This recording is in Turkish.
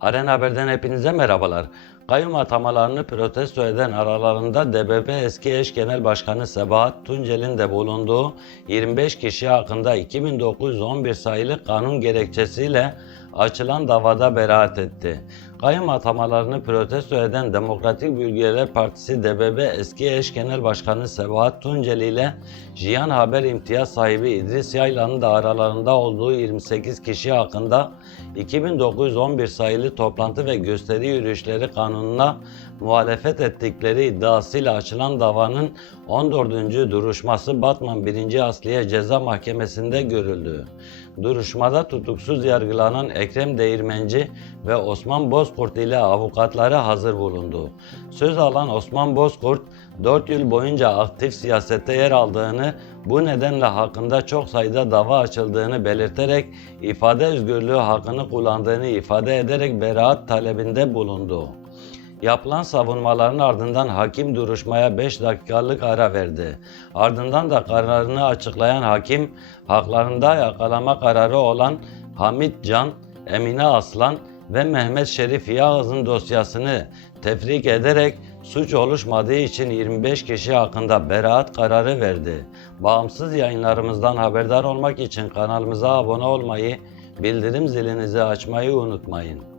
Arena Haber'den hepinize merhabalar. Kayyum atamalarını protesto eden aralarında DBP eski eş genel başkanı Sebahat Tuncel'in de bulunduğu 25 kişi hakkında 2911 sayılı kanun gerekçesiyle açılan davada beraat etti. Kayyum atamalarını protesto eden Demokratik Bölgeler Partisi DBP eski eş genel başkanı Sebahat Tunceli ile Jiyan Haber imtiyaz sahibi İdris Yaylan'ın da aralarında olduğu 28 kişi hakkında 2911 sayılı toplantı ve gösteri yürüyüşleri kanununa muhalefet ettikleri iddiasıyla açılan davanın 14. duruşması Batman 1. Asliye Ceza Mahkemesi'nde görüldü. Duruşmada tutuksuz yargılanan Ekrem Değirmenci ve Osman Bozkurt ile avukatları hazır bulundu. Söz alan Osman Bozkurt, 4 yıl boyunca aktif siyasette yer aldığını, bu nedenle hakkında çok sayıda dava açıldığını belirterek ifade özgürlüğü hakkını kullandığını ifade ederek beraat talebinde bulundu. Yapılan savunmaların ardından hakim duruşmaya 5 dakikalık ara verdi. Ardından da kararını açıklayan hakim, haklarında yakalama kararı olan Hamit Can, Emine Aslan ve Mehmet Şerif Yağız'ın dosyasını tefrik ederek suç oluşmadığı için 25 kişi hakkında beraat kararı verdi. Bağımsız yayınlarımızdan haberdar olmak için kanalımıza abone olmayı, bildirim zilinizi açmayı unutmayın.